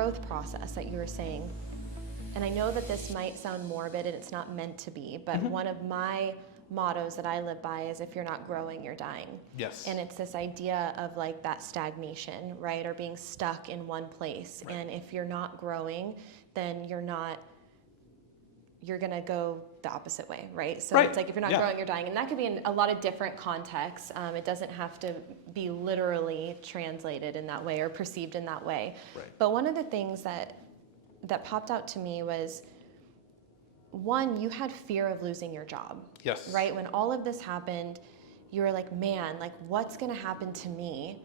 growth process that you were saying, and I know that this might sound morbid and it's not meant to be, but one of my mottos that I live by is if you're not growing, you're dying. Yes. And it's this idea of like that stagnation, right? Or being stuck in one place. Right. And if you're not growing, then you're going to go the opposite way, right? So it's like if you're not growing, you're dying. And that could be in a lot of different contexts. It doesn't have to be literally translated in that way or perceived in that way. Right. But one of the things that popped out to me was, one, you had fear of losing your job. Yes. Right? When all of this happened, you were like, man, like what's going to happen to me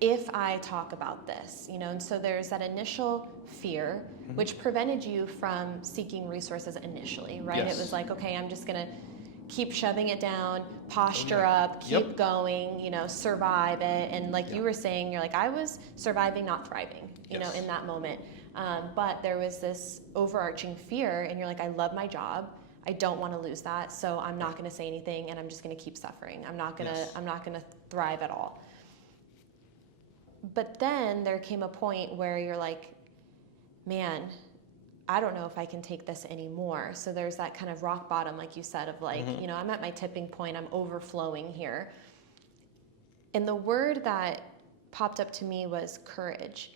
if I talk about this? You know, and so there's that initial fear, which prevented you from seeking resources initially, right? Yes. It was like, okay, I'm just going to keep shoving it down, posture up, keep going, you know, survive it. And like you were saying, you're like, I was surviving, not thriving, you know, in that moment. But there was this overarching fear, and you're like, I love my job. I don't want to lose that, so I'm not going to say anything, and I'm just going to keep suffering. I'm not going to thrive at all. But then there came a point where you're like, man, I don't know if I can take this anymore. So there's that kind of rock bottom, like you said, of like, you know, I'm at my tipping point. I'm overflowing here. And the word that popped up to me was courage.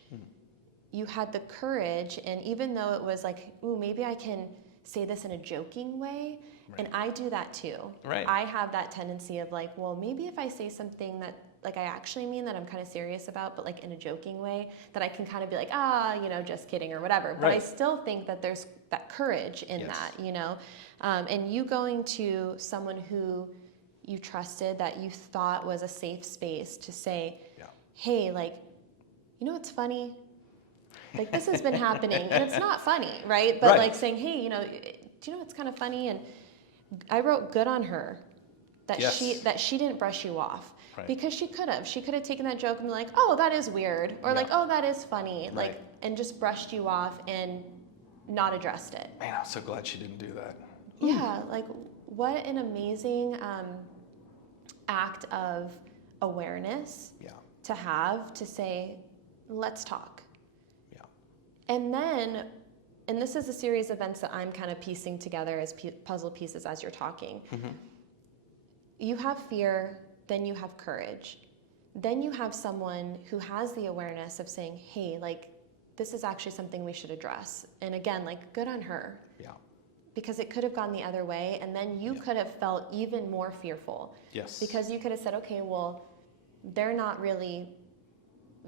You had the courage, and even though it was like, ooh, maybe I can say this in a joking way, and I do that too. I have that tendency of like, well, maybe if I say something that like I actually mean, that I'm kind of serious about, but like in a joking way, that I can kind of be like, you know, just kidding or whatever. But I still think that there's that courage in that, you know, and you going to someone who you trusted, that you thought was a safe space to say, hey, like, you know what's funny? Like, this has been happening, and it's not funny, right? But like saying, hey, you know, do you know what's kind of funny? And I wrote good on her that she didn't brush you off, because she could have taken that joke and been like, oh, that is weird, or like, oh, that is funny, like, and just brushed you off and not addressed it. Man, I'm so glad she didn't do that. Yeah, like what an amazing act of awareness to have, to say, let's talk. And then, and this is a series of events that I'm kind of piecing together as puzzle pieces as you're talking. You have fear, then you have courage. Then you have someone who has the awareness of saying, hey, like, this is actually something we should address. And again, like, good on her. Because it could have gone the other way, and then you could have felt even more fearful. Because you could have said, okay, well, they're not really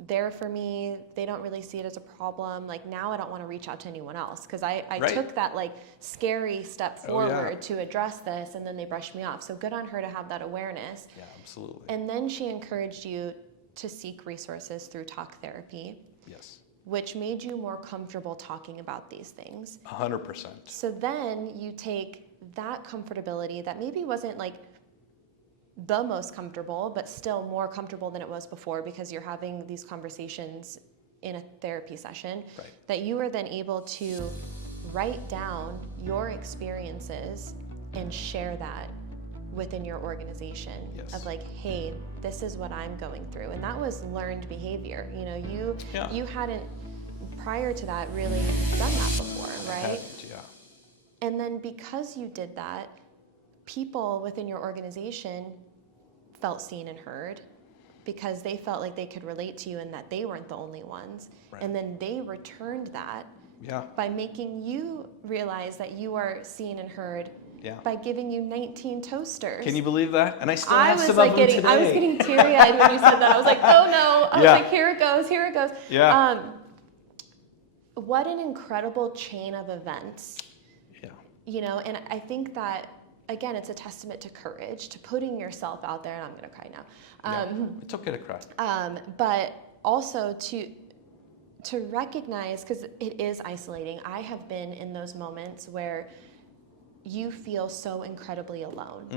there for me, they don't really see it as a problem, like now I don't want to reach out to anyone else, because I took that like scary step forward to address this, and then they brushed me off. So good on her to have that awareness. Absolutely. And then she encouraged you to seek resources through talk therapy, which made you more comfortable talking about these things. 100%. So then you take that comfortability that maybe wasn't like the most comfortable, but still more comfortable than it was before, because you're having these conversations in a therapy session, that you are then able to write down your experiences and share that within your organization of like, hey, this is what I'm going through. And that was learned behavior. You know, you hadn't prior to that really done that before, right? And then because you did that, people within your organization felt seen and heard, because they felt like they could relate to you and that they weren't the only ones. And then they returned that by making you realize that you are seen and heard by giving you 19 toasters. Can you believe that? And I still have some of them today. I was getting teary-eyed when you said that. I was like, oh no. I was like, here it goes, here it goes. What an incredible chain of events. You know, and I think that, again, it's a testament to courage, to putting yourself out there, and I'm going to cry now. It's okay to cry. But also to recognize, because it is isolating. I have been in those moments where you feel so incredibly alone,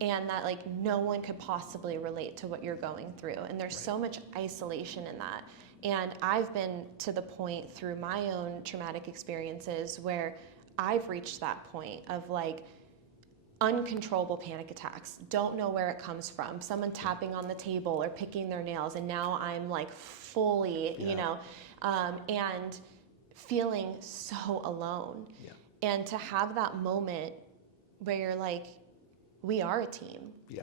and that like no one could possibly relate to what you're going through, and there's so much isolation in that. And I've been to the point through my own traumatic experiences where I've reached that point of like uncontrollable panic attacks, don't know where it comes from, someone tapping on the table or picking their nails, and now I'm like fully, and feeling so alone. Yeah. And to have that moment where you're like, we are a team. Yeah.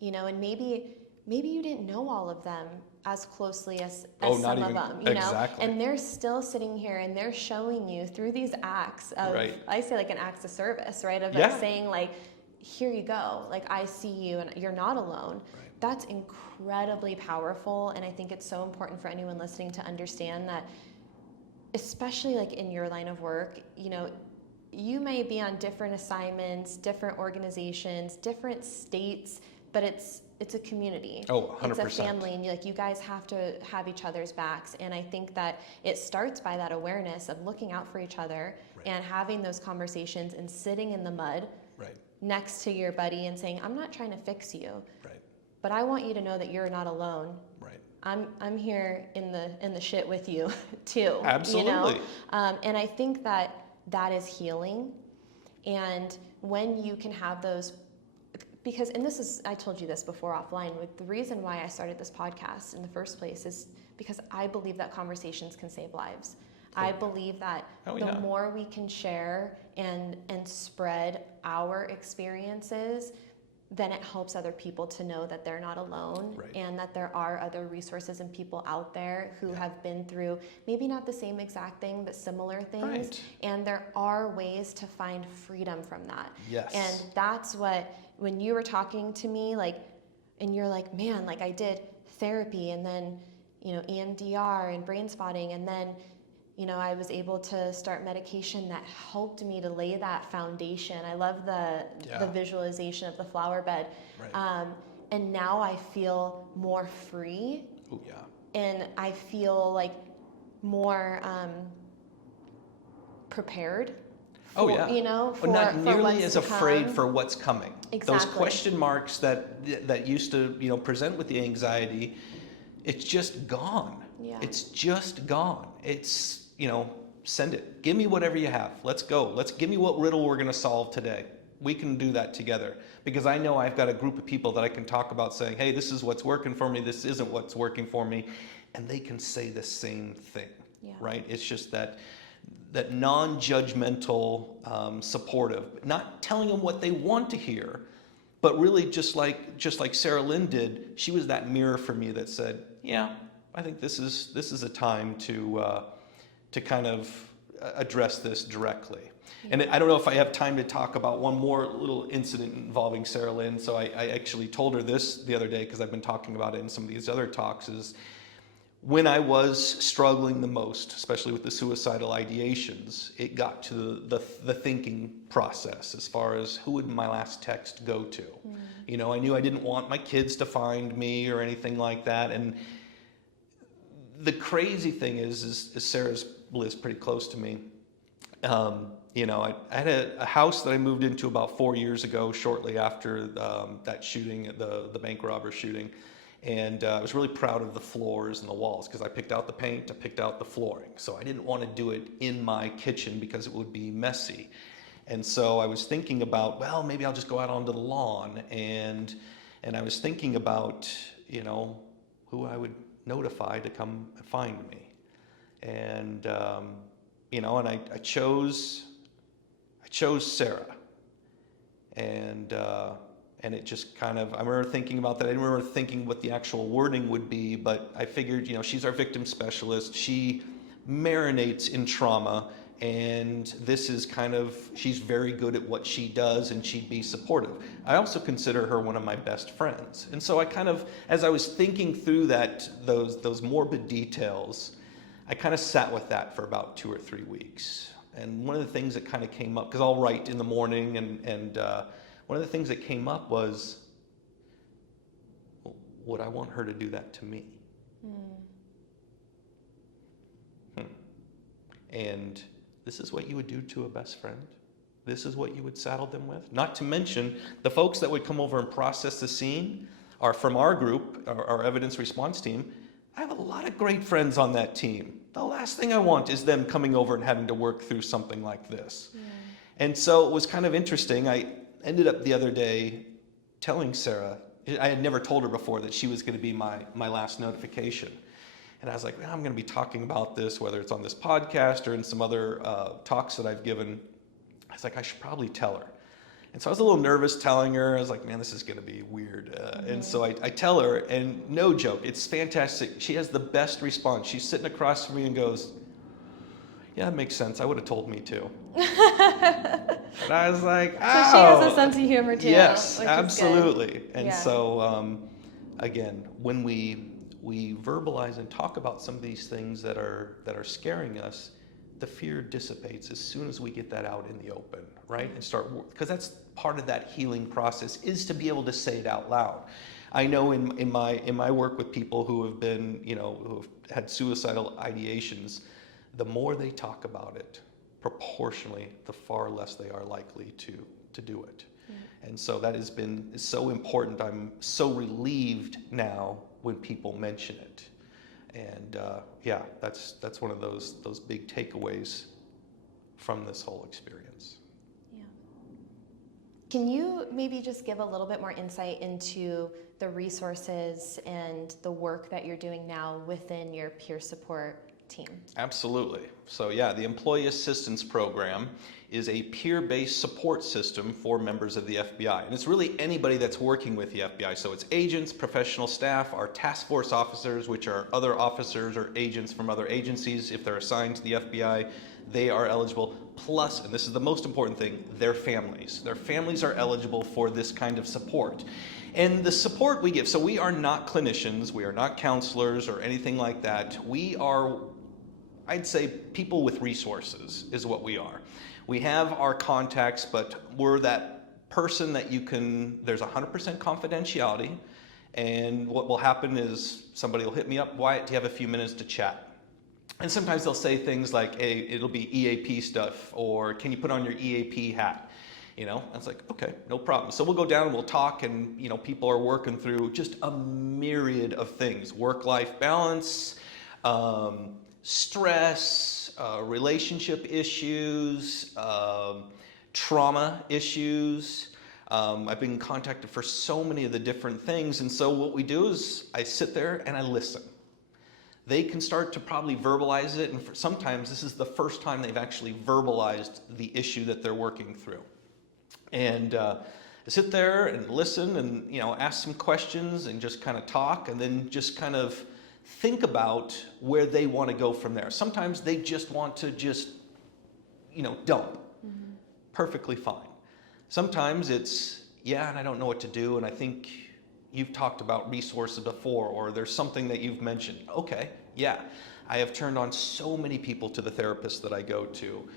And maybe you didn't know all of them as closely as some of them, exactly. and they're still sitting here and they're showing you through these acts of, I say like an acts of service, right? Of like saying like, here you go, like I see you and you're not alone. Right. That's incredibly powerful. And I think it's so important for anyone listening to understand that, especially like in your line of work, you may be on different assignments, different organizations, different states, but it's a community. Oh, 100%. It's a family, and you guys have to have each other's backs. And I think that it starts by that awareness of looking out for each other and having those conversations and sitting in the mud next to your buddy and saying, I'm not trying to fix you, but I want you to know that you're not alone. I'm here in the shit with you too. Absolutely. And I think that is healing. And when you can have those, because, and this is, I told you this before offline, the reason why I started this podcast in the first place is because I believe that conversations can save lives. I believe that the more we can share and spread our experiences, then it helps other people to know that they're not alone, and that there are other resources and people out there who have been through maybe not the same exact thing, but similar things. And there are ways to find freedom from that. Yes. And that's what, when you were talking to me, like, and you're like, man, like I did therapy and then, EMDR and brain spotting, and then, I was able to start medication that helped me to lay that foundation. I love the visualization of the flower bed. And now I feel more free. Oh, yeah. And I feel like more prepared. For, but not nearly as afraid for what's coming. Exactly. Those question marks that used to present with the anxiety, it's just gone. Yeah. It's just gone. It's send it. Give me whatever you have. Let's go. Give me what riddle we're going to solve today. We can do that together, because I know I've got a group of people that I can talk about saying, hey, this is what's working for me. This isn't what's working for me. And they can say the same thing, right? It's just that non-judgmental, supportive, not telling them what they want to hear, but really just like Sarah Lynn did, she was that mirror for me that said, yeah, I think this is a time to kind of address this directly. And I don't know if I have time to talk about one more little incident involving Sarah Lynn. So I actually told her this the other day, because I've been talking about it in some of these other talks, is when I was struggling the most, especially with the suicidal ideations, it got to the thinking process as far as who would my last text go to. I knew I didn't want my kids to find me or anything like that. And the crazy thing is Sarah lives pretty close to me. I had a house that I moved into about 4 years ago, shortly after that shooting, the bank robber shooting. And I was really proud of the floors and the walls, because I picked out the paint, I picked out the flooring. So I didn't want to do it in my kitchen because it would be messy. And so I was thinking about, well, maybe I'll just go out onto the lawn. And I was thinking about, who I would notify to come find me. And, and I chose Sarah. And it just kind of, I remember thinking about that. I didn't remember thinking what the actual wording would be, but I figured, she's our victim specialist. She marinates in trauma, and this is she's very good at what she does, and she'd be supportive. I also consider her one of my best friends. And so I kind of, as I was thinking through those morbid details, I kind of sat with that for about 2 or 3 weeks. And one of the things that kind of came up, because I'll write in the morning, and one of the things that came up was, would I want her to do that to me? And this is what you would do to a best friend. This is what you would saddle them with. Not to mention, the folks that would come over and process the scene are from our group, our evidence response team. I have a lot of great friends on that team. The last thing I want is them coming over and having to work through something like this. And so it was kind of interesting. ended up the other day telling Sarah, I had never told her before that she was going to be my last notification. And I was like, I'm going to be talking about this, whether it's on this podcast or in some other talks that I've given. I was like, I should probably tell her. And so I was a little nervous telling her. I was like, man, this is going to be weird. And so I tell her, and no joke, it's fantastic. She has the best response. She's sitting across from me and goes, yeah, that makes sense. I would have told me too. And I was like, oh. So she has a sense of humor too. Yes, which absolutely. Is good. And Yeah. so, again, when we verbalize and talk about some of these things that are scaring us, the fear dissipates as soon as we get that out in the open, right? And start, because that's part of that healing process, is to be able to say it out loud. I know in my work with people who have been, who have had suicidal ideations, the more they talk about it, proportionally, the far less they are likely to do it. Mm-hmm. And so that has been so important. I'm so relieved now when people mention it. And yeah, that's one of those big takeaways from this whole experience. Yeah. Can you maybe just give a little bit more insight into the resources and the work that you're doing now within your peer support team? Absolutely. So yeah, the Employee Assistance Program is a peer-based support system for members of the FBI. And it's really anybody that's working with the FBI. So it's agents, professional staff, our task force officers, which are other officers or agents from other agencies. If they're assigned to the FBI, they are eligible. Plus, and this is the most important thing, their families. Their families are eligible for this kind of support. And the support we give, so we are not clinicians, we are not counselors or anything like that. We are, I'd say, people with resources is what we are. We have our contacts, but we're that person that you can, there's 100% confidentiality. And what will happen is somebody will hit me up, Wyatt, do you have a few minutes to chat? And sometimes they'll say things like, hey, it'll be EAP stuff, or can you put on your EAP hat? It's like, okay, no problem. So we'll go down and we'll talk, and people are working through just a myriad of things: work-life balance, stress, relationship issues, trauma issues. I've been contacted for so many of the different things, and so what we do is I sit there and I listen. They can start to probably verbalize it, and sometimes this is the first time they've actually verbalized the issue that they're working through. And I sit there and listen and, ask some questions and just kind of talk, and then just kind of think about where they want to go from there. Sometimes they just want to dump. Mm-hmm. Perfectly fine. Sometimes it's, yeah, and I don't know what to do, and I think you've talked about resources before, or there's something that you've mentioned. Okay, yeah. I have turned on so many people to the therapist that I go to,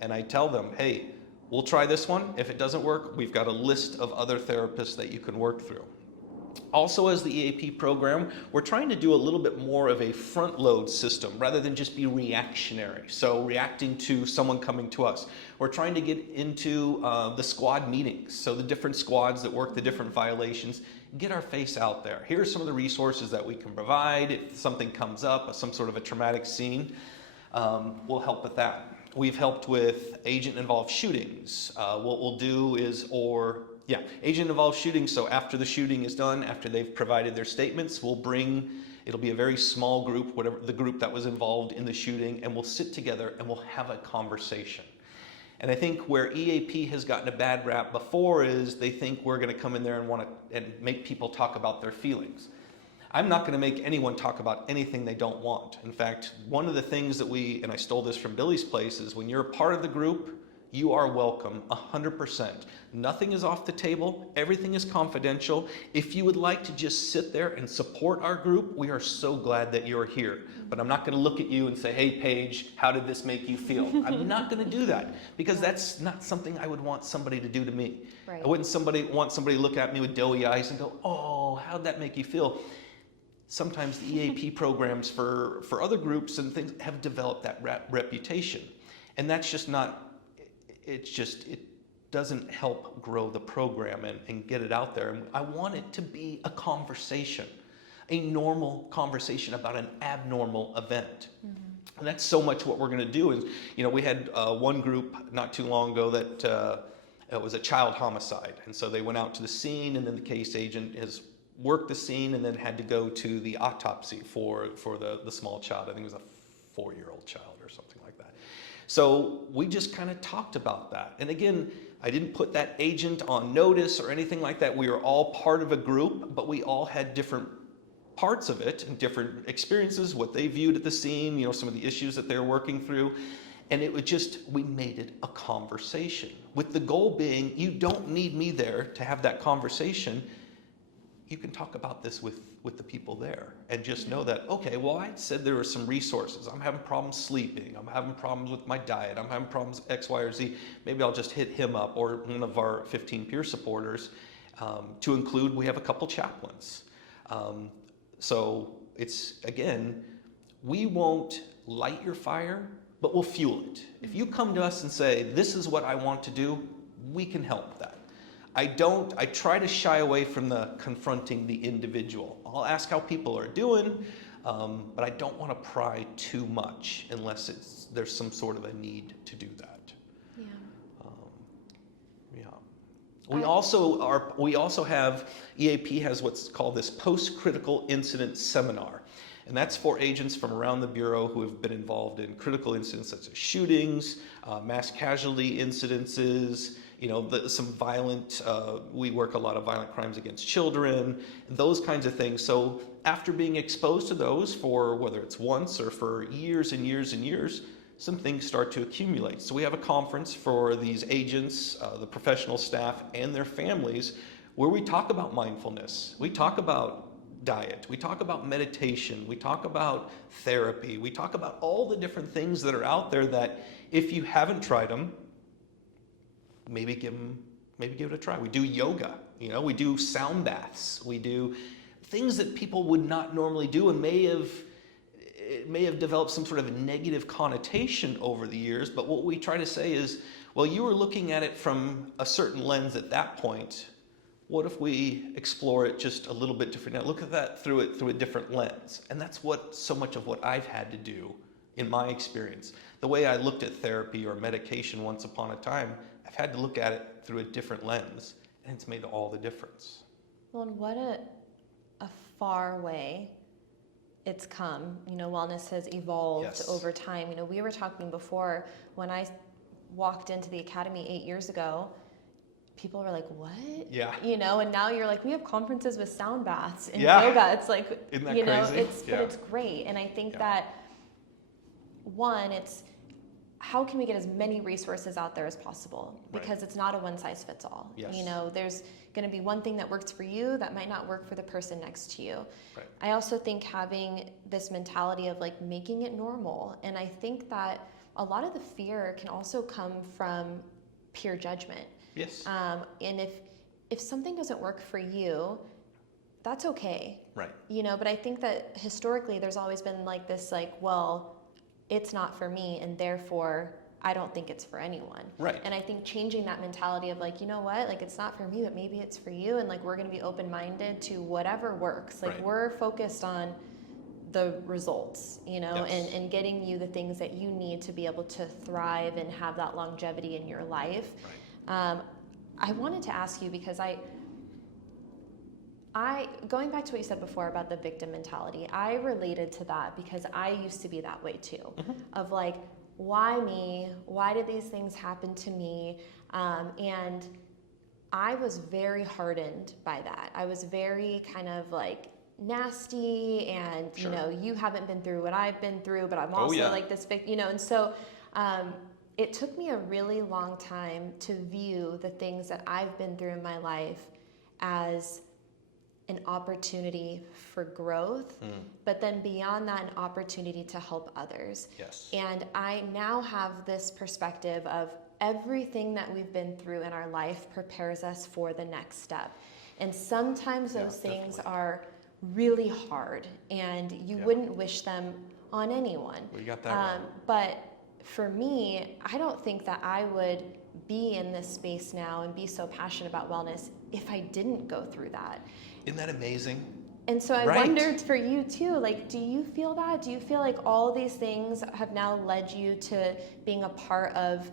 and I tell them, hey, we'll try this one. If it doesn't work, we've got a list of other therapists that you can work through. Also, as the EAP program, we're trying to do a little bit more of a front load system rather than just be reactionary. So reacting to someone coming to us. We're trying to get into the squad meetings. So the different squads that work the different violations, get our face out there. Here are some of the resources that we can provide. If something comes up, some sort of a traumatic scene, we'll help with that. We've helped with agent-involved shootings. What we'll do is, agent-involved shootings. So after the shooting is done, after they've provided their statements, it'll be a very small group, whatever the group that was involved in the shooting, and we'll sit together and we'll have a conversation. And I think where EAP has gotten a bad rap before is they think we're going to come in there and make people talk about their feelings. I'm not going to make anyone talk about anything they don't want. In fact, one of the things that and I stole this from Billy's place, is when you're a part of the group, you are welcome 100%. Nothing is off the table. Everything is confidential. If you would like to just sit there and support our group, we are so glad that you're here. But I'm not going to look at you and say, hey, Paige, how did this make you feel? I'm not going to do that, because that's not something I would want somebody to do to me. Right. I wouldn't want somebody to look at me with doughy eyes and go, oh, how'd that make you feel? Sometimes the EAP programs for other groups and things have developed that reputation. And that's just not, it doesn't help grow the program and get it out there. And I want it to be a conversation, a normal conversation about an abnormal event. Mm-hmm. And that's so much what we're going to do. Is, we had one group not too long ago that it was a child homicide. And so they went out to the scene, and then the case agent has worked the scene and then had to go to the autopsy for the small child. I think it was a 4-year-old child or something like that. So we just kind of talked about that. And again, I didn't put that agent on notice or anything like that. We were all part of a group, but we all had different parts of it and different experiences, what they viewed at the scene, you know, some of the issues that they're working through. And it was just, we made it a conversation, with the goal being, you don't need me there to have that conversation. You can talk about this with the people there, and just know that, okay, well, I said there were some resources. I'm having problems sleeping. I'm having problems with my diet. I'm having problems X, Y, or Z. Maybe I'll just hit him up, or one of our 15 peer supporters. To include, we have a couple chaplains. So it's, again, we won't light your fire, but we'll fuel it. If you come to us and say, this is what I want to do, we can help that. I try to shy away from the confronting the individual. I'll ask how people are doing, but I don't want to pry too much unless there's some sort of a need to do that. Yeah. Yeah. We also have, EAP has what's called this post-critical incident seminar. And that's for agents from around the Bureau who have been involved in critical incidents such as shootings, mass casualty incidences, you know, some violent, we work a lot of violent crimes against children, those kinds of things. So after being exposed to those for whether it's once or for years and years and years, some things start to accumulate. So we have a conference for these agents, the professional staff, and their families, where we talk about mindfulness. We talk about diet. We talk about meditation. We talk about therapy. We talk about all the different things that are out there that if you haven't tried them, maybe give it a try. We do yoga, you know, we do sound baths. We do things that people would not normally do, and it may have developed some sort of a negative connotation over the years. But what we try to say is, well, you were looking at it from a certain lens at that point. What if we explore it just a little bit different? Now look at that through a different lens. And that's what so much of what I've had to do in my experience. The way I looked at therapy or medication once upon a time, I've had to look at it through a different lens, and it's made all the difference. Well, and what a far way it's come. You know, wellness has evolved Yes. over time. You know, we were talking before, when I walked into the academy 8 years ago, people were like, what? Yeah. You know, and now you're like, we have conferences with sound baths and Yeah. yoga. It's like, Isn't that you know, crazy? but it's great. And I think that, one, it's how can we get as many resources out there as possible? Because it's not a one size fits all. Yes. You know, there's going to be one thing that works for you that might not work for the person next to you. Right. I also think having this mentality of like making it normal. And I think that a lot of the fear can also come from peer judgment. Yes. And if something doesn't work for you, that's okay. Right. You know, but I think that historically there's always been like this, like, well, it's not for me, and therefore I don't think it's for anyone. Right. And I think changing that mentality of like, you know what, like it's not for me, but maybe it's for you, and like we're going to be open-minded to whatever works. Like we're focused on the results, you know, and getting you the things that you need to be able to thrive and have that longevity in your life. Right. I wanted to ask you, because I going back to what you said before about the victim mentality, I related to that because I used to be that way too. Mm-hmm. Of like, why me? Why did these things happen to me? And I was very hardened by that. I was very kind of like nasty, and you know, you haven't been through what I've been through, but I'm also like this big, you know, and so it took me a really long time to view the things that I've been through in my life as an opportunity for growth, but then beyond that, an opportunity to help others. Yes. And I now have this perspective of everything that we've been through in our life prepares us for the next step. And sometimes those things are really hard, and you wouldn't wish them on anyone. Well, you got that right. But for me, I don't think that I would be in this space now and be so passionate about wellness if I didn't go through that. Isn't that amazing? And so I wondered for you too, like, do you feel that? Do you feel like all these things have now led you to being a part of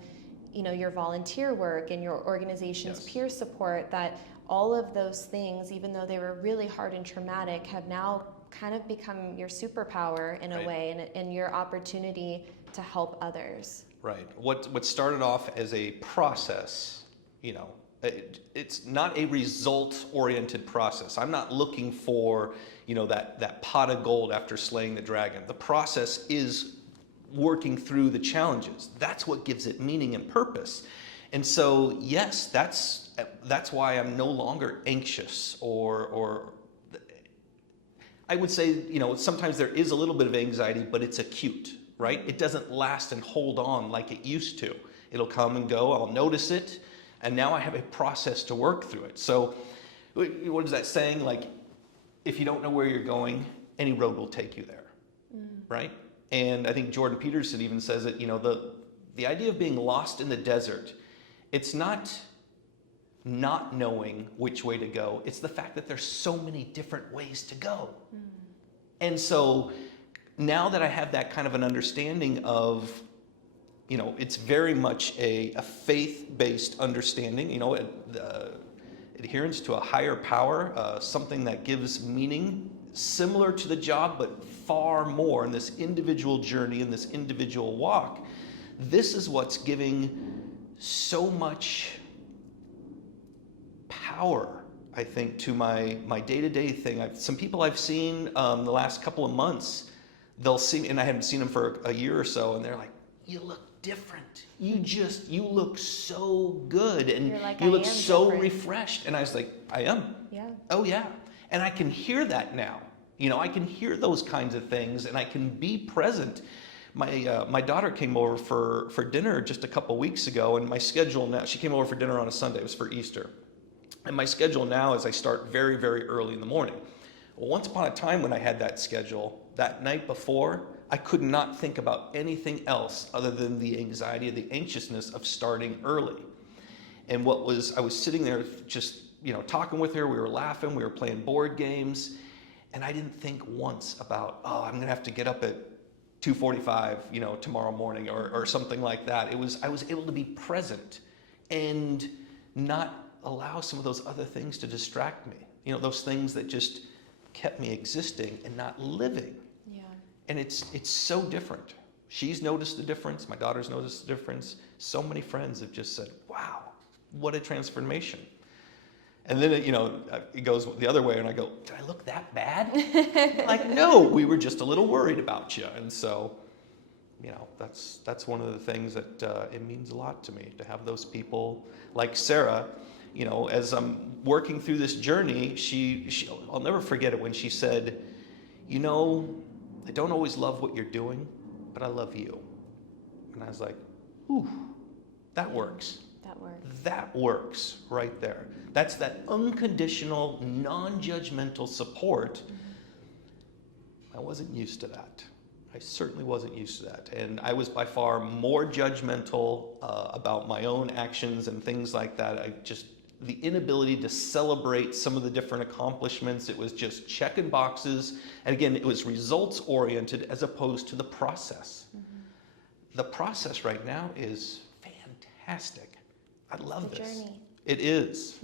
your volunteer work and your organization's Yes. peer support, that all of those things, even though they were really hard and traumatic, have now kind of become your superpower in a Right. way, and your opportunity to help others. Right. What started off as a process, it's not a result-oriented process. I'm not looking for, that pot of gold after slaying the dragon. The process is working through the challenges. That's what gives it meaning and purpose. And so, yes, that's why I'm no longer anxious or I would say, sometimes there is a little bit of anxiety, but it's acute, right? It doesn't last and hold on like it used to. It'll come and go, I'll notice it, and now I have a process to work through it. So what is that saying? Like, if you don't know where you're going, any road will take you there, right? And I think Jordan Peterson even says it, the idea of being lost in the desert, it's not knowing which way to go. It's the fact that there's so many different ways to go. And so now that I have that kind of an understanding of, it's very much a faith-based understanding, adherence to a higher power, something that gives meaning similar to the job, but far more in this individual journey, in this individual walk. This is what's giving so much power, I think, to my day-to-day thing. Some people I've seen the last couple of months, they'll see me, and I haven't seen them for a year or so, and they're like, "You look different. You look so good, and You're like, you "I look am so different." refreshed." And I was like, "I am. Yeah. Oh yeah." And I can hear that now. I can hear those kinds of things, and I can be present. My daughter came over for dinner just a couple weeks ago, and my schedule now, she came over for dinner on a Sunday. It was for Easter. And my schedule now is I start very, very early in the morning. Well, once upon a time when I had that schedule, that night before, I could not think about anything else other than the anxiety, the anxiousness of starting early. And I was sitting there just, talking with her, we were laughing, we were playing board games, and I didn't think once about, I'm gonna have to get up at 2:45, tomorrow morning or something like that. I was able to be present and not allow some of those other things to distract me. Those things that just kept me existing and not living. Yeah. And it's so different. She's noticed the difference. My daughter's noticed the difference. So many friends have just said, "Wow, what a transformation." And then it goes the other way, and I go, "Did I look that bad?" Like, no, we were just a little worried about you. And so, that's one of the things that it means a lot to me to have those people like Sarah. As I'm working through this journey, I'll never forget it when she said, "I don't always love what you're doing, but I love you." And I was like, "Ooh, that works." That works right there. That's that unconditional, non-judgmental support. I wasn't used to that. I certainly wasn't used to that. And I was by far more judgmental about my own actions and things like that. The inability to celebrate some of the different accomplishments, it was just checking boxes. And again, it was results oriented as opposed to the process. The process right now is fantastic. I love this. Journey. It is.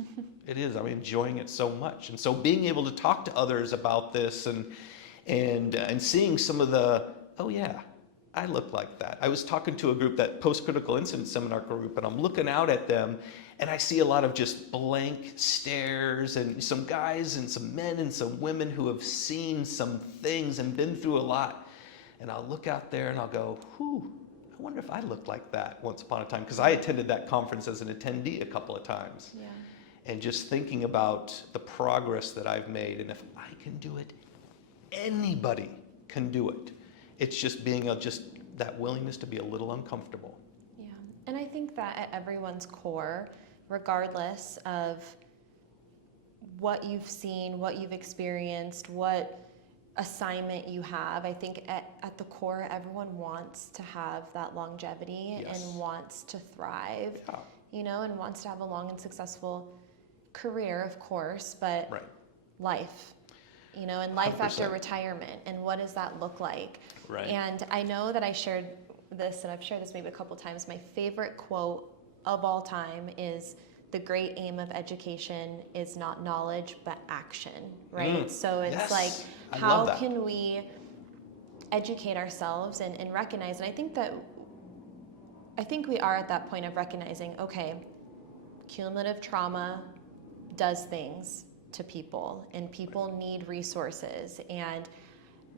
It is. I'm enjoying it so much. And so being able to talk to others about this and seeing some of oh yeah, I look like that. I was talking to a group, that post-critical incident seminar group, and I'm looking out at them, and I see a lot of just blank stares, and some guys and some men and some women who have seen some things and been through a lot. And I'll look out there and I'll go, "Whew, I wonder if I looked like that once upon a time," because I attended that conference as an attendee a couple of times. Yeah. And just thinking about the progress that I've made, and if I can do it, anybody can do it. It's just being just that willingness to be a little uncomfortable. Yeah. And I think that at everyone's core, regardless of what you've seen, what you've experienced, what assignment you have, I think at the core, everyone wants to have that longevity. Yes. And wants to thrive, Yeah. and wants to have a long and successful career, of course, but Right. life, and life 100%. after retirement, and what does that look like? Right. And I know that I shared this, and I've shared this maybe a couple times. My favorite quote of all time is the great aim of education is not knowledge but action, right? So it's yes. like, I how love that. can we educate ourselves and recognize? And I think we are at that point of recognizing, okay, cumulative trauma does things to people, and people need resources, and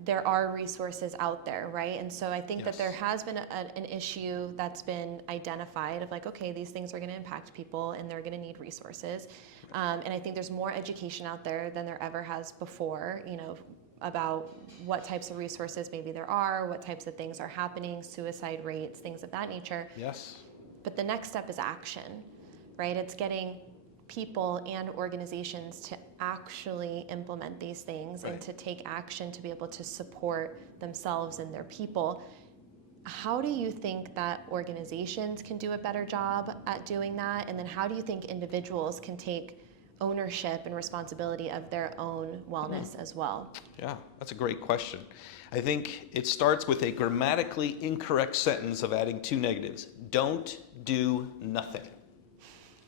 there are resources out there, right? And so I think that there has been an issue that's been identified of like, okay, these things are going to impact people and they're going to need resources. And I think there's more education out there than there ever has before, about what types of resources maybe there are, what types of things are happening, suicide rates, things of that nature. Yes. But the next step is action, right? It's getting people and organizations to actually implement these things, right, and to take action to be able to support themselves and their people. How do you think that organizations can do a better job at doing that? And then how do you think individuals can take ownership and responsibility of their own wellness as well? Yeah, that's a great question. I think it starts with a grammatically incorrect sentence of adding two negatives. Don't do nothing.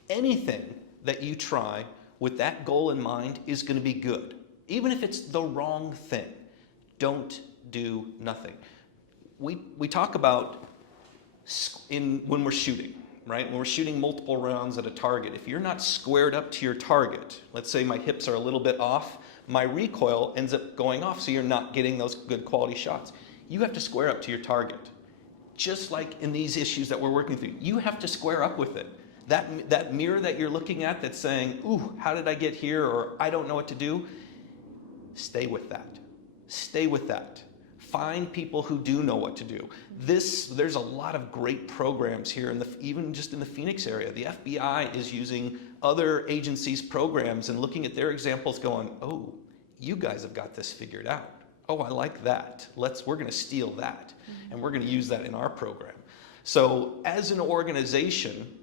Anything that you try with that goal in mind is going to be good, even if it's the wrong thing. Don't do nothing. We talk about when we're shooting, right? When we're shooting multiple rounds at a target, if you're not squared up to your target, let's say my hips are a little bit off, my recoil ends up going off, so you're not getting those good quality shots. You have to square up to your target. Just like in these issues that we're working through, you have to square up with it. That mirror that you're looking at that's saying, ooh, how did I get here? Or I don't know what to do. Stay with that. Stay with that. Find people who do know what to do. There's a lot of great programs here, even just in the Phoenix area. The FBI is using other agencies' programs and looking at their examples going, oh, you guys have got this figured out. Oh, I like that. We're going to steal that, and we're going to use that in our program. So as an organization,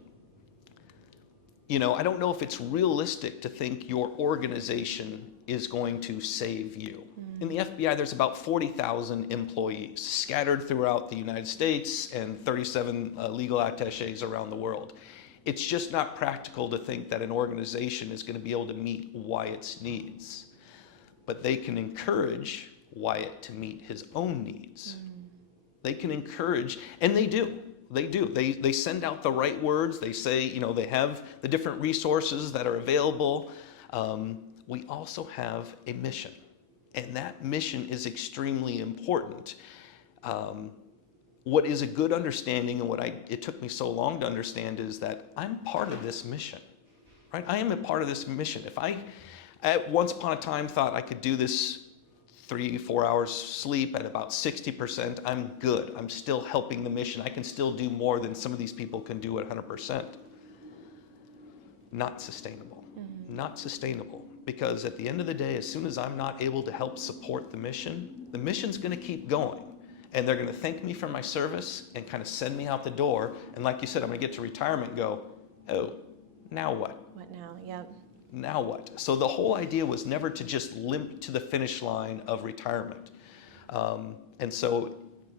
I don't know if it's realistic to think your organization is going to save you. In the FBI, there's about 40,000 employees scattered throughout the United States and 37 legal attaches around the world. It's just not practical to think that an organization is going to be able to meet Wyatt's needs. But they can encourage Wyatt to meet his own needs. They can encourage, and they do. They do. They send out the right words. They say, they have the different resources that are available. We also have a mission, and that mission is extremely important. What is a good understanding, and it took me so long to understand, is that I'm part of this mission, right? I am a part of this mission. If I, at once upon a time, thought I could do this 3-4 hours sleep at about 60%, I'm good. I'm still helping the mission. I can still do more than some of these people can do at 100%. Not sustainable. Not sustainable. Because at the end of the day, as soon as I'm not able to help support the mission's going to keep going. And they're going to thank me for my service and kind of send me out the door. And like you said, I'm going to get to retirement and go, oh, now what? What now? Yep. Now what? So the whole idea was never to just limp to the finish line of retirement. And so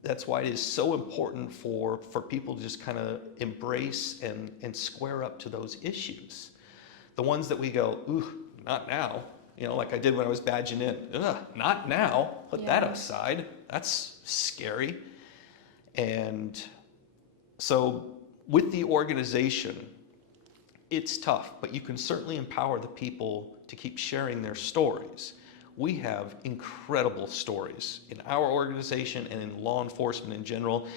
that's why it is so important for people to just kind of embrace and square up to those issues. The ones that we go, ooh, not now. Like I did when I was badging in. Ugh, not now. Put that aside. That's scary. And so with the organization, it's tough, but you can certainly empower the people to keep sharing their stories. We have incredible stories in our organization and in law enforcement in general.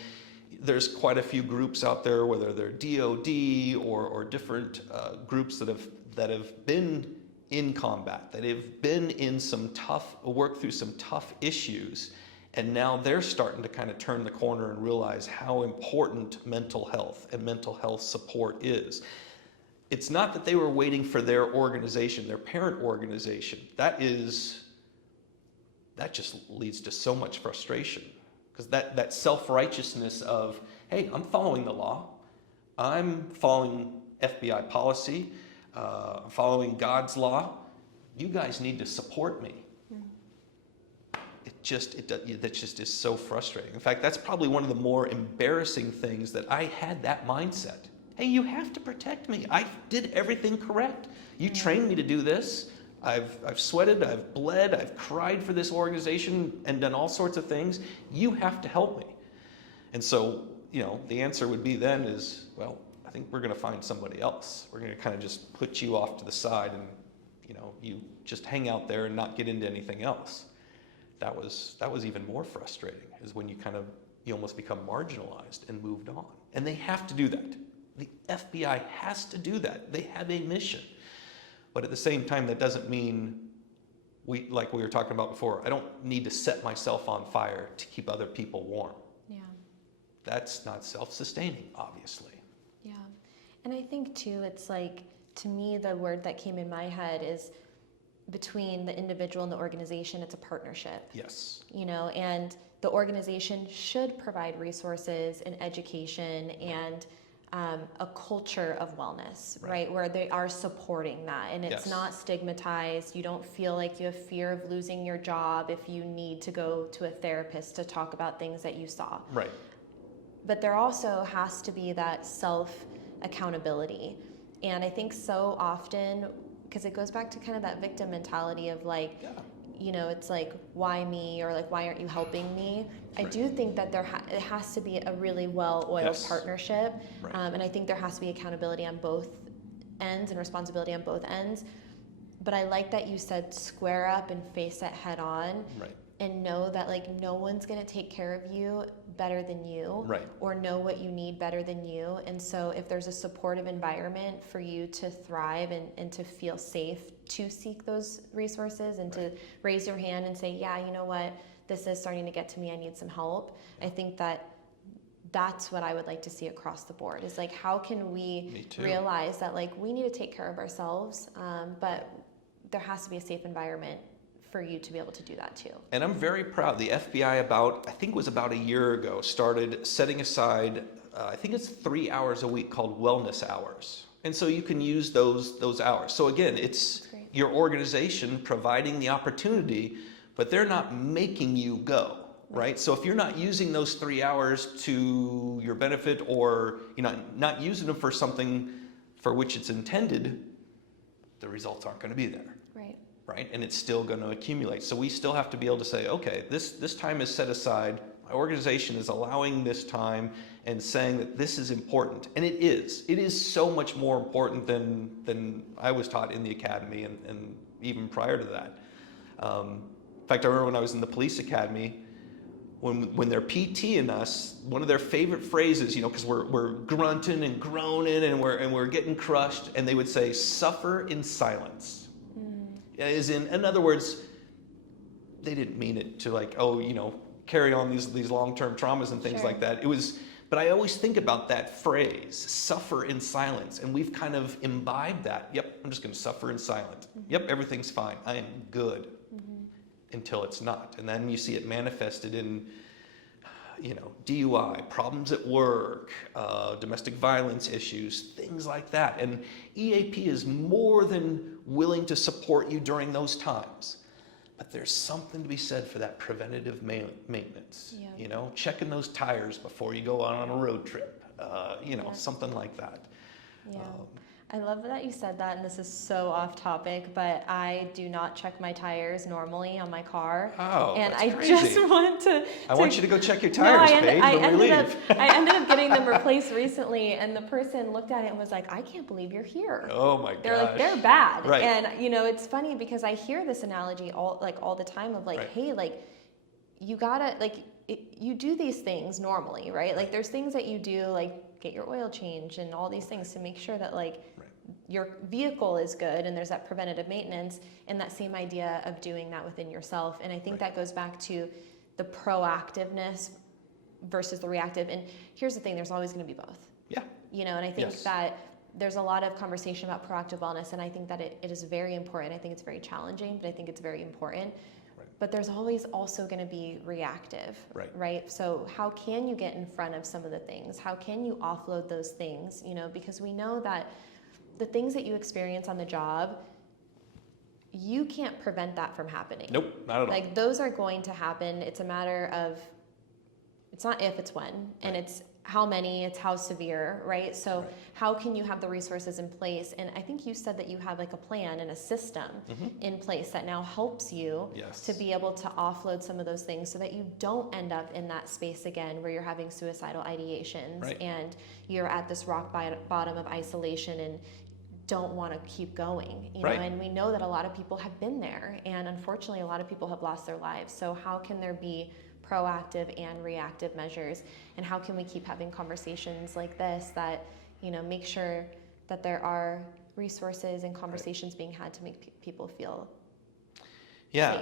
There's quite a few groups out there, whether they're DOD or different groups that have been in combat, that have been in worked through some tough issues, and now they're starting to kind of turn the corner and realize how important mental health and mental health support is. It's not that they were waiting for their organization, their parent organization. That just leads to so much frustration, because that self-righteousness of, hey, I'm following the law, I'm following FBI policy, I'm following God's law. You guys need to support me. That just is so frustrating. In fact, that's probably one of the more embarrassing things, that I had that mindset. hey, you have to protect me. I did everything correct. You trained me to do this. I've sweated, I've bled, I've cried for this organization and done all sorts of things. You have to help me. And so, the answer would be then is, well, I think we're going to find somebody else. We're going to kind of just put you off to the side and, you just hang out there and not get into anything else. That was even more frustrating, is when you almost become marginalized and moved on. And they have to do that. The FBI has to do that. They have a mission. But at the same time, that doesn't mean, like we were talking about before, I don't need to set myself on fire to keep other people warm. Yeah. That's not self-sustaining, obviously. Yeah. And I think too, it's like, to me, the word that came in my head is, between the individual and the organization, it's a partnership. Yes. And the organization should provide resources and education and a culture of wellness, right? Where they are supporting that, and it's not stigmatized. You don't feel like you have fear of losing your job if you need to go to a therapist to talk about things that you saw. Right. But there also has to be that self-accountability. And I think so often, because it goes back to kind of that victim mentality of like, it's like, why me? Or like, why aren't you helping me? Right. I do think that it has to be a really well-oiled partnership. Right. And I think there has to be accountability on both ends and responsibility on both ends. But I like that you said square up and face it head on. Right. And know that like no one's going to take care of you better than you, right, or know what you need better than you. And so if there's a supportive environment for you to thrive and to feel safe to seek those resources and to raise your hand and say, yeah, you know what, this is starting to get to me, I need some help. I think that's what I would like to see across the board, is like, how can we realize that like we need to take care of ourselves, but there has to be a safe environment for you to be able to do that too. And I'm very proud. The FBI I think it was about a year ago, started setting aside, I think it's 3 hours a week called wellness hours. And so you can use those hours. So again, it's your organization providing the opportunity, but they're not making you go, right? So if you're not using those 3 hours to your benefit, or not using them for something for which it's intended, the results aren't going to be there. Right? And it's still going to accumulate. So we still have to be able to say, okay, this time is set aside. My organization is allowing this time and saying that this is important. And it is. It is so much more important than I was taught in the academy and even prior to that. In fact, I remember when I was in the police academy, when they're PTing us, one of their favorite phrases, because we're grunting and groaning and we're getting crushed, and they would say, suffer in silence. In other words, they didn't mean it to like, carry on these long-term traumas and things like that. But I always think about that phrase, suffer in silence. And we've kind of imbibed that. Yep, I'm just going to suffer in silence. Mm-hmm. Yep, everything's fine. I am good. Mm-hmm. Until it's not. And then you see it manifested in, DUI, problems at work, domestic violence issues, things like that. And EAP is more than willing to support you during those times. But there's something to be said for that preventative maintenance. Yeah. Checking those tires before you go out on a road trip, something like that. Yeah. I love that you said that, and this is so off topic, but I do not check my tires normally on my car. Oh, and that's I crazy. Just want to. I want you to go check your tires, Paige, when we leave. I ended up getting them replaced recently, and the person looked at it and was like, "I can't believe you're here." Oh my gosh. They're like, they're bad, right. And it's funny because I hear this analogy all the time of like, hey, like you gotta you do these things normally, right? Like there's things that you do, like get your oil changed and all these things to make sure that your vehicle is good, and there's that preventative maintenance, and that same idea of doing that within yourself. And I think that goes back to the proactiveness versus the reactive. And here's the thing, there's always going to be both. Yeah. And I think that there's a lot of conversation about proactive wellness, and I think that it is very important. I think it's very challenging, but I think it's very important. Right. But there's always also going to be reactive, right? So how can you get in front of some of the things? How can you offload those things? Because we know that the things that you experience on the job, you can't prevent that from happening. Nope, not at all. Like those are going to happen. It's a matter of, it's not if, it's when. And it's how many, it's how severe, right? So Right. how can you have the resources in place? And I think you said that you have like a plan and a system in place that now helps you Yes. to be able to offload some of those things so that you don't end up in that space again where you're having suicidal ideations Right. and you're at this rock bottom of isolation and don't want to keep going, you know. Right. And we know that a lot of people have been there, and unfortunately a lot of people have lost their lives. So how can there be proactive and reactive measures, and how can we keep having conversations like this that, you know, make sure that there are resources and conversations being had to make people feel safe?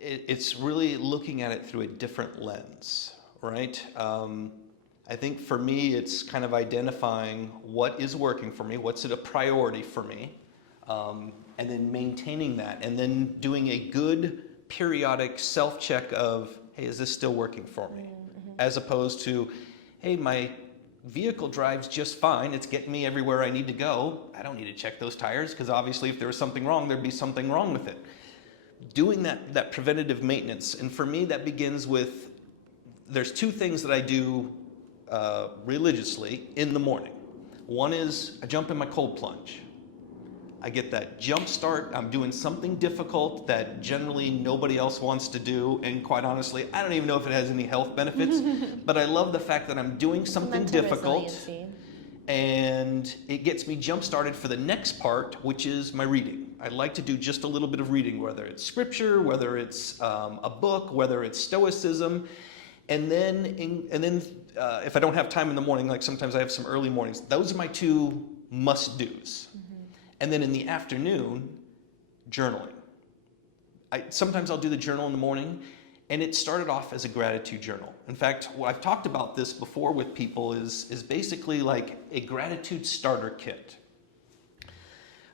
It's really looking at it through a different lens, right? I think for me, it's kind of identifying what is working for me, what's a priority for me, and then maintaining that, and then doing a good periodic self-check of, hey, is this still working for me? As opposed to, hey, my vehicle drives just fine, it's getting me everywhere I need to go, I don't need to check those tires, because obviously if there was something wrong, there'd be something wrong with it. Doing that preventative maintenance, and for me that begins with, there's two things that I do religiously in the morning. One is I jump in my cold plunge. I get that jump start. I'm doing something difficult that generally nobody else wants to do, and quite honestly, I don't even know if it has any health benefits, but I love the fact that I'm doing something Mental difficult, resiliency. and it gets me jump started for the next part, which is my reading. I like to do just a little bit of reading, whether it's scripture, whether it's a book, whether it's stoicism, and then if I don't have time in the morning, like sometimes I have some early mornings, those are my two must-dos. And then in the afternoon, journaling. Sometimes I'll do the journal in the morning, and it started off as a gratitude journal. In fact, I've talked about this before with people is basically like a gratitude starter kit.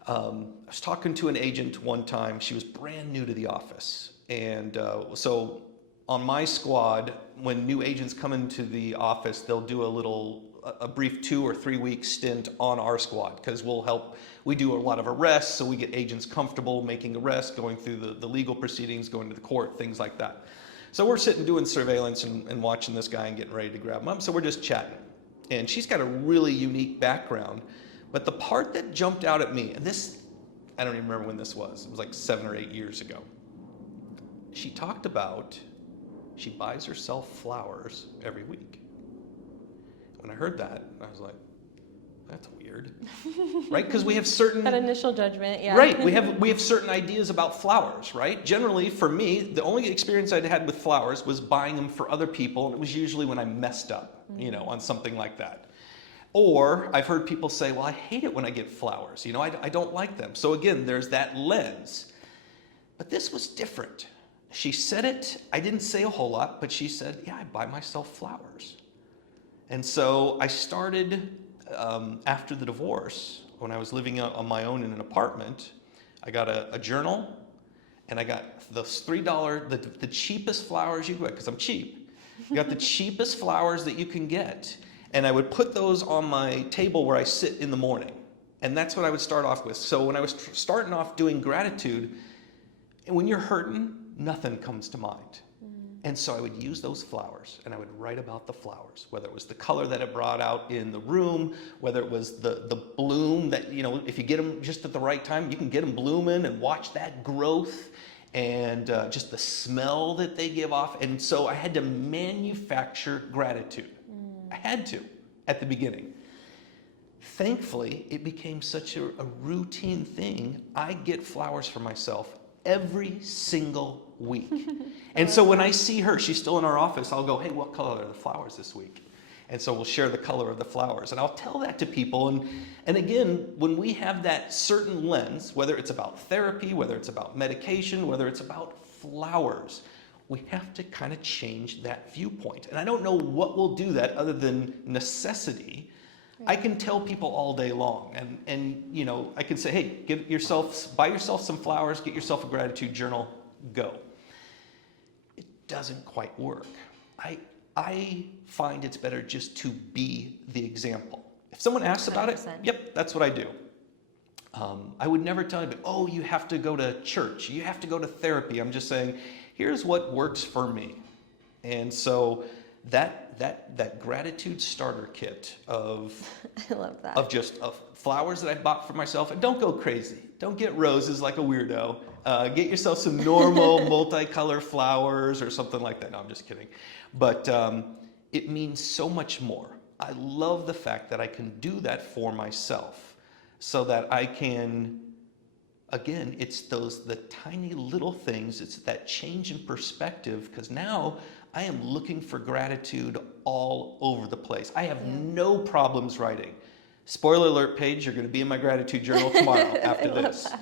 I was talking to an agent one time. She was brand new to the office. And so on my squad, when new agents come into the office, they'll do a brief 2 or 3 week stint on our squad, because we do a lot of arrests, so we get agents comfortable making arrests, going through the legal proceedings, going to the court, things like that. So we're sitting doing surveillance and watching this guy and getting ready to grab him up, so we're just chatting. And she's got a really unique background, but the part that jumped out at me, and this, I don't even remember when this was, it was like 7 or 8 years ago. She talked about she buys herself flowers every week. When I heard that, I was like, that's weird, right? Because we have certain... That initial judgment, yeah. Right, we have certain ideas about flowers, right? Generally, for me, the only experience I'd had with flowers was buying them for other people, and it was usually when I messed up, on something like that. Or I've heard people say, well, I hate it when I get flowers. I don't like them. So again, there's that lens. But this was different. She said it, I didn't say a whole lot, but she said, yeah, I buy myself flowers. And so I started, after the divorce, when I was living on my own in an apartment, I got a journal, and I got those $3, the cheapest flowers you can get, because I'm cheap. You got the cheapest flowers that you can get. And I would put those on my table where I sit in the morning. And that's what I would start off with. So when I was starting off doing gratitude, and when you're hurting, nothing comes to mind. And so I would use those flowers, and I would write about the flowers, whether it was the color that it brought out in the room, whether it was the bloom that, if you get them just at the right time, you can get them blooming and watch that growth, and just the smell that they give off. And so I had to manufacture gratitude. I had to at the beginning. Thankfully, it became such a routine thing. I get flowers for myself every single week. And so when I see her, she's still in our office, I'll go, hey, what color are the flowers this week? And so we'll share the color of the flowers. And I'll tell that to people. And again, when we have that certain lens, whether it's about therapy, whether it's about medication, whether it's about flowers, we have to kind of change that viewpoint. And I don't know what will do that other than necessity. I can tell people all day long, and I can say, hey, buy yourself some flowers, get yourself a gratitude journal, go. It doesn't quite work. I find it's better just to be the example. If someone asks about it, 100%. yep, that's what I do. I would never tell anybody, oh, you have to go to church, you have to go to therapy. I'm just saying, here's what works for me. And so that gratitude starter kit of I love that. of flowers that I bought for myself. And don't go crazy. Don't get roses like a weirdo. Get yourself some normal multicolor flowers or something like that. No, I'm just kidding. But it means so much more. I love the fact that I can do that for myself, so that I can, again, it's the tiny little things. It's that change in perspective, because now I am looking for gratitude all over the place. I have no problems writing. Spoiler alert, Paige, you're going to be in my gratitude journal tomorrow after this.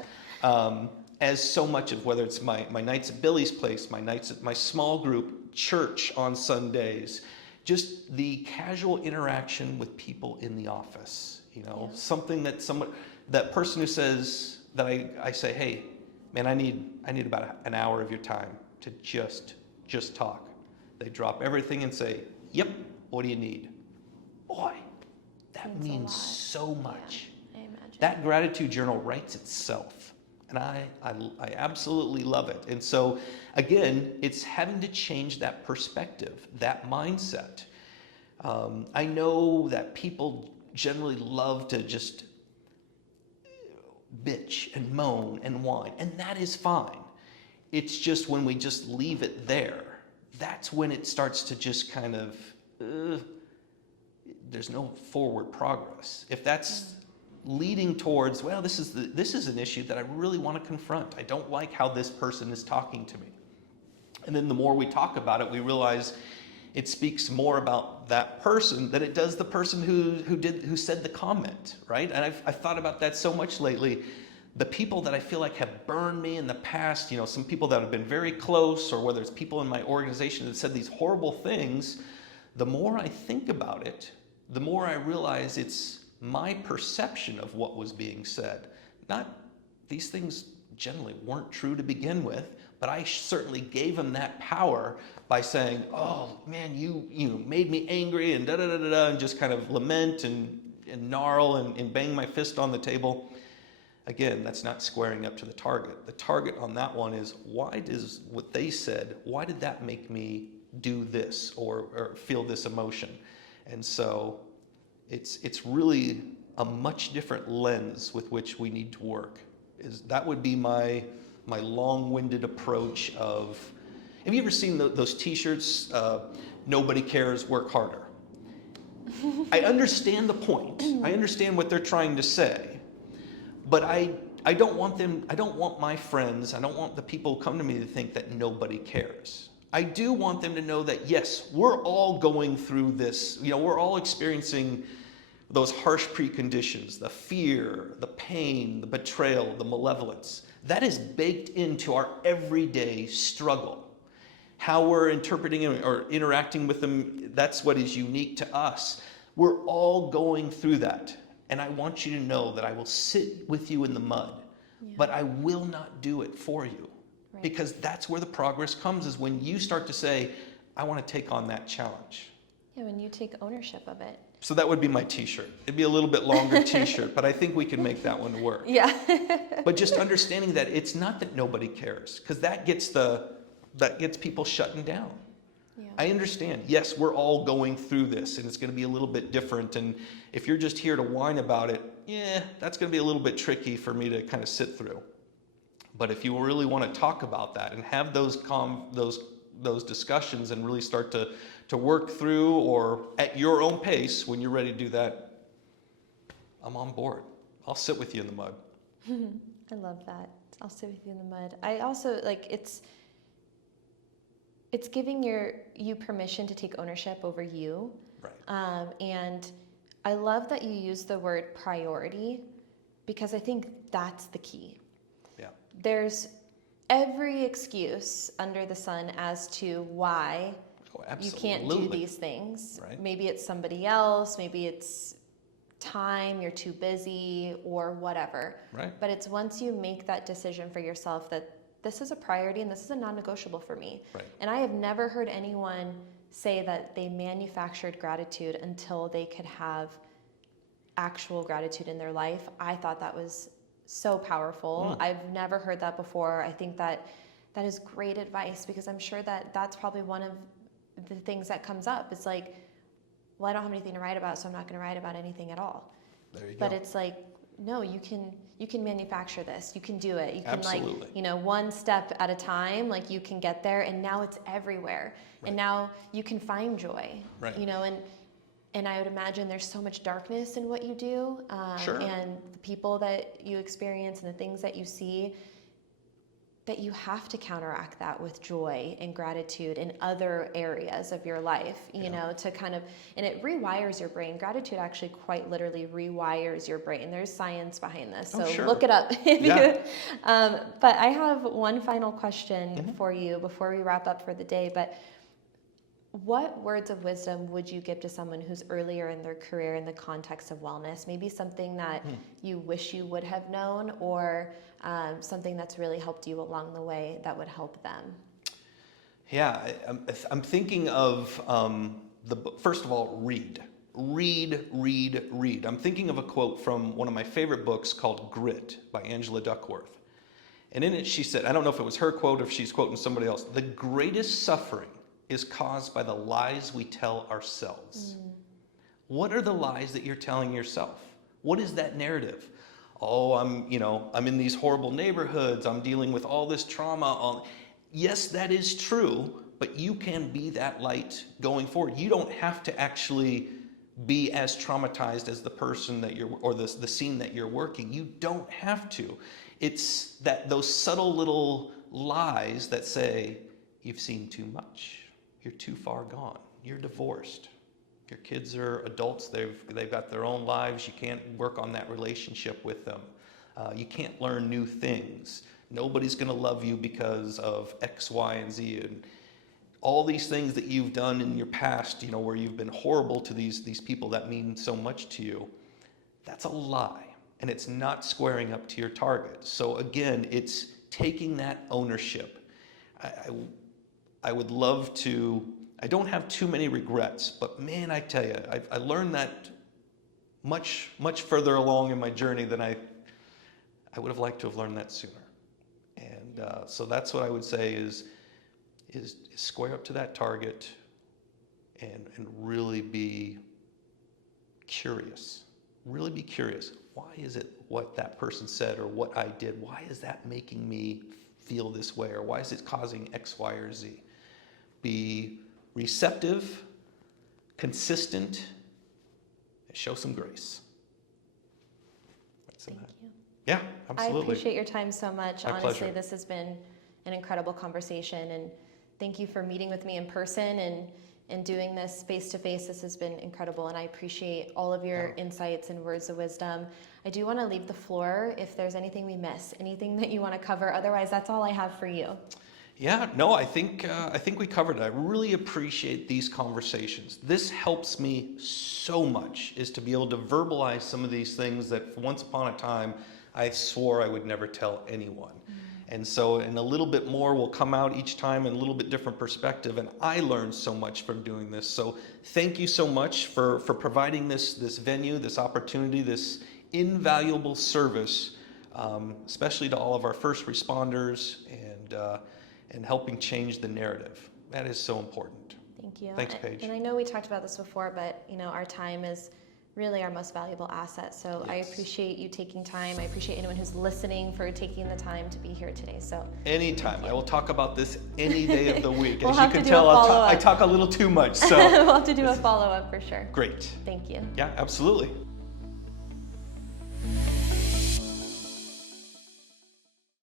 As so much of, whether it's my nights at Billy's place, my nights at my small group, church on Sundays, just the casual interaction with people in the office, something that person who says, that I say, hey, man, I need about an hour of your time to just talk. They drop everything and say, yep, what do you need? Boy, that means so much. Yeah, I imagine. That gratitude journal writes itself, and I absolutely love it. And so, again, it's having to change that perspective, that mindset. I know that people generally love to just bitch and moan and whine, and that is fine. It's just when we just leave it there, that's when it starts to just kind of, there's no forward progress. If that's leading towards, well, this is an issue that I really want to confront. I don't like how this person is talking to me. And then the more we talk about it, we realize it speaks more about that person than it does the person who said the comment, right? And I've thought about that so much lately. The people that I feel like have burned me in the past, some people that have been very close, or whether it's people in my organization that said these horrible things, the more I think about it, the more I realize it's my perception of what was being said. Not, these things generally weren't true to begin with, but I certainly gave them that power by saying, oh man, you made me angry, and da-da-da-da-da, and just kind of lament and gnarl and bang my fist on the table. Again, that's not squaring up to the target. The target on that one is, why does what they said, why did that make me do this or feel this emotion? And so it's really a much different lens with which we need to work. That would be my long-winded approach of, have you ever seen those t-shirts, nobody cares, work harder? I understand the point. I understand what they're trying to say. But I don't want my friends, I don't want the people who come to me to think that nobody cares. I do want them to know that, yes, we're all going through this. We're all experiencing those harsh preconditions, the fear, the pain, the betrayal, the malevolence. That is baked into our everyday struggle. How we're interpreting or interacting with them, that's what is unique to us. We're all going through that. And I want you to know that I will sit with you in the mud, but I will not do it for you. Right. Because that's where the progress comes, is when you start to say, I want to take on that challenge. Yeah, when you take ownership of it. So that would be my t-shirt. It'd be a little bit longer t-shirt, but I think we can make that one work. Yeah. But just understanding that it's not that nobody cares, because that gets people shutting down. Yeah. I understand. Yes, we're all going through this, and it's going to be a little bit different. And if you're just here to whine about it, that's going to be a little bit tricky for me to kind of sit through. But if you really want to talk about that and have those discussions and really start to work through, or at your own pace, when you're ready to do that, I'm on board. I'll sit with you in the mud. I love that. I'll sit with you in the mud. I also it's giving you permission to take ownership over you. Right. And I love that you use the word priority, because I think that's the key. Yeah. There's every excuse under the sun as to why you can't do these things. Right. Maybe it's somebody else, maybe it's time, you're too busy, or whatever. Right. But it's once you make that decision for yourself that this is a priority and this is a non-negotiable for me. Right. And I have never heard anyone say that they manufactured gratitude until they could have actual gratitude in their life. I thought that was so powerful. I've never heard that before. I think that is great advice, because I'm sure that that's probably one of the things that comes up. It's like, well, I don't have anything to write about, so I'm not going to write about anything at all. There you go. But it's like, no, you can manufacture this. You can do it. You can Absolutely. one step at a time, like you can get there, and now it's everywhere. Right. And now you can find joy. Right. And I would imagine there's so much darkness in what you do, Sure. and the people that you experience and the things that you see, that you have to counteract that with joy and gratitude in other areas of your life, you know, to kind of, and it rewires your brain. Gratitude actually quite literally rewires your brain. There's science behind this, so sure. look it up. Yeah. But I have one final question for you before we wrap up for the day. But what words of wisdom would you give to someone who's earlier in their career in the context of wellness? Maybe something that you wish you would have known, or something that's really helped you along the way that would help them. Yeah, I'm thinking of first of all, read. I'm thinking of a quote from one of my favorite books called Grit by Angela Duckworth. And in it she said, I don't know if it was her quote or if she's quoting somebody else, the greatest suffering is caused by the lies we tell ourselves. What are the lies that you're telling yourself? What is that narrative? Oh, I'm in these horrible neighborhoods. I'm dealing with all this trauma. Yes, that is true, but you can be that light going forward. You don't have to actually be as traumatized as the person that or the scene that you're working. You don't have to. It's those subtle little lies that say, you've seen too much. You're too far gone. You're divorced. Your kids are adults. They've got their own lives. You can't work on that relationship with them. You can't learn new things. Nobody's going to love you because of X, Y, and Z. And all these things that you've done in your past, where you've been horrible to these people that mean so much to you, that's a lie. And it's not squaring up to your target. So again, it's taking that ownership. I would love to, I don't have too many regrets, but man, I tell you, I learned that much further along in my journey than I would have liked to have learned that sooner. And so that's what I would say is square up to that target and really be curious. Really be curious. Why is it what that person said or what I did? Why is that making me feel this way? Or why is it causing X, Y, or Z? Be receptive, consistent, and show some grace. Thank you. Yeah, absolutely. I appreciate your time so much. My Honestly, pleasure. this has been an incredible conversation, and thank you for meeting with me in person and doing this face-to-face. This has been incredible, and I appreciate all of your insights and words of wisdom. I do want to leave the floor if there's anything we miss, anything that you want to cover. Otherwise, that's all I have for you. Yeah, no, I think we covered it. I really appreciate these conversations. This helps me so much, is to be able to verbalize some of these things that once upon a time I swore I would never tell anyone. And so, and a little bit more will come out each time in a little bit different perspective. And I learned so much from doing this. So thank you so much for providing this venue, this opportunity, this invaluable service, especially to all of our first responders and helping change the narrative. That is so important. Thank you. Thanks, Paige. And I know we talked about this before, but our time is really our most valuable asset. So I appreciate you taking time. I appreciate anyone who's listening for taking the time to be here today. So anytime. I will talk about this any day of the week. We'll As have you to can do a tell, follow-up. I talk a little too much. So we'll have to do a follow-up for sure. great. Thank you. Yeah, absolutely.